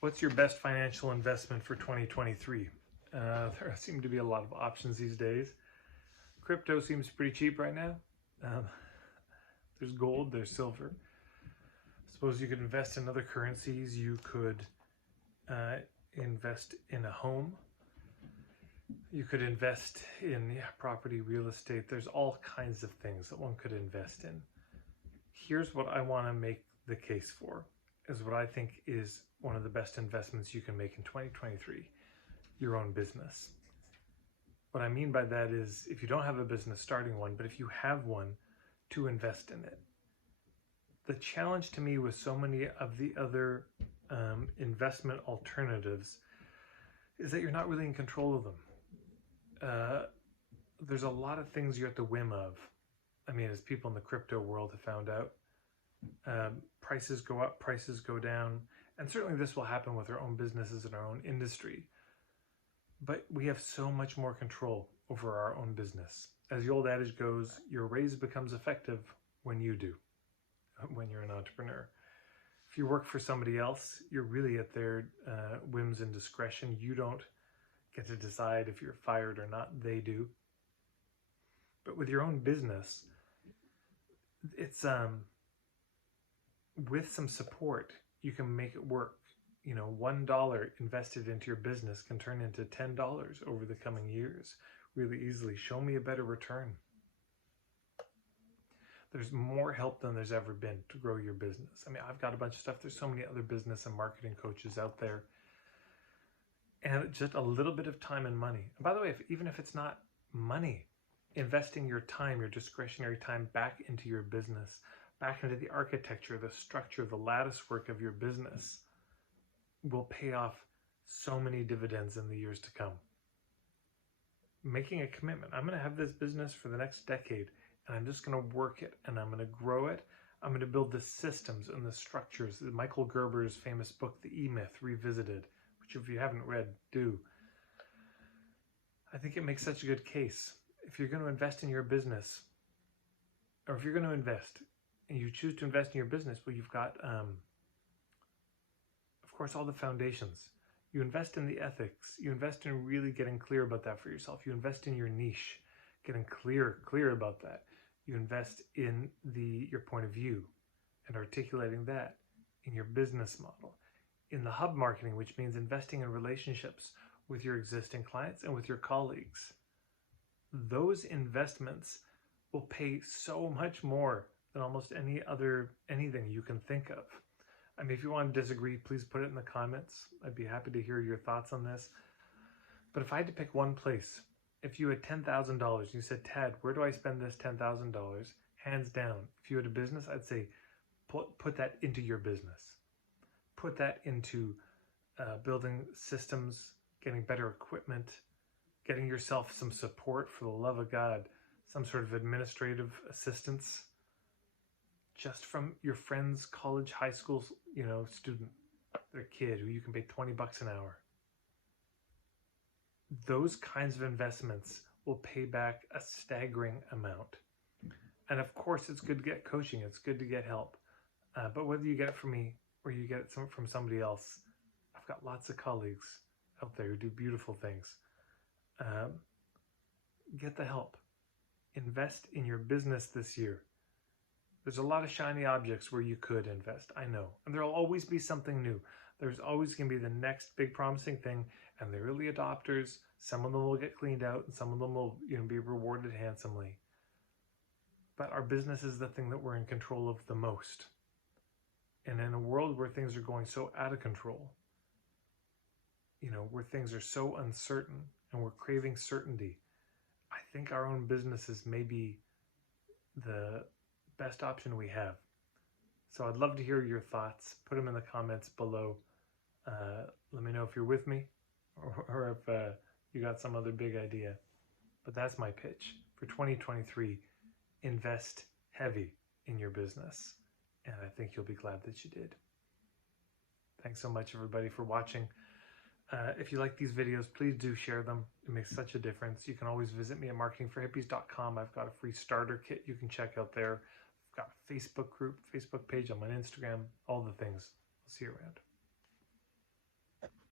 What's your best financial investment for 2023? There seem to be a lot of options these days. Crypto seems pretty cheap right now. Um, there's gold, there's silver. Suppose you could invest in other currencies. You could invest in a home. You could invest in property, real estate. There's all kinds of things that one could invest in. Here's what I want to make the case for, is what I think is one of the best investments you can make in 2023, your own business. What I mean by that is, if you don't have a business, starting one, but if you have one, to invest in it. The challenge to me with so many of the other investment alternatives is that you're not really in control of them. There's a lot of things you're at the whim of. I mean, as people in the crypto world have found out, prices go up, prices go down, and certainly this will happen with our own businesses and our own industry. But we have so much more control over our own business. As the old adage goes, your raise becomes effective when you do, when you're an entrepreneur. If you work for somebody else, you're really at their whims and discretion. You don't get to decide if you're fired or not, they do. But with your own business, it's with some support, you can make it work. You know, $1 invested into your business can turn into $10 over the coming years really easily. Show me a better return. There's more help than there's ever been to grow your business. I mean, I've got a bunch of stuff. There's so many other business and marketing coaches out there. And just a little bit of time and money. And by the way, even if it's not money, investing your time, your discretionary time back into your business, back into the architecture, the structure, the lattice work of your business will pay off so many dividends in the years to come. Making a commitment. I'm going to have this business for the next decade, and I'm just going to work it, and I'm going to grow it. I'm going to build the systems and the structures. Michael Gerber's famous book, The E-Myth Revisited, which if you haven't read, do. I think it makes such a good case. If you're going to invest in your business, or if you're going to invest, and you choose to invest in your business, well, you've got, of course, all the foundations. You invest in the ethics. You invest in really getting clear about that for yourself. You invest in your niche, getting clear about that. You invest in your point of view and articulating that in your business model. In the hub marketing, which means investing in relationships with your existing clients and with your colleagues. Those investments will pay so much more than almost anything you can think of. I mean, if you want to disagree, please put it in the comments. I'd be happy to hear your thoughts on this. But if I had to pick one place, if you had $10,000, you said, Tad, where do I spend this $10,000? Hands down, if you had a business, I'd say, put that into your business. Put that into building systems, getting better equipment, getting yourself some support, for the love of God, some sort of administrative assistance, just from your friend's college, high school, student, their kid, who you can pay $20 an hour. Those kinds of investments will pay back a staggering amount. And of course, it's good to get coaching. It's good to get help. But whether you get it from me or you get it from somebody else, I've got lots of colleagues out there who do beautiful things. Get the help. Invest in your business this year. There's a lot of shiny objects where you could invest, I know. And there'll always be something new. There's always going to be the next big promising thing, and the early adopters, some of them will get cleaned out, and some of them will be rewarded handsomely. But our business is the thing that we're in control of the most. And in a world where things are going so out of control, where things are so uncertain, and we're craving certainty, I think our own businesses may be the best option we have. So I'd love to hear your thoughts. Put them in the comments below. Let me know if you're with me or if you got some other big idea. But that's my pitch for 2023. Invest heavy in your business. And I think you'll be glad that you did. Thanks so much, everybody, for watching. If you like these videos, please do share them. It makes such a difference. You can always visit me at marketingforhippies.com. I've got a free starter kit you can check out there. I've got a Facebook group, Facebook page. I'm on Instagram, all the things. I'll see you around.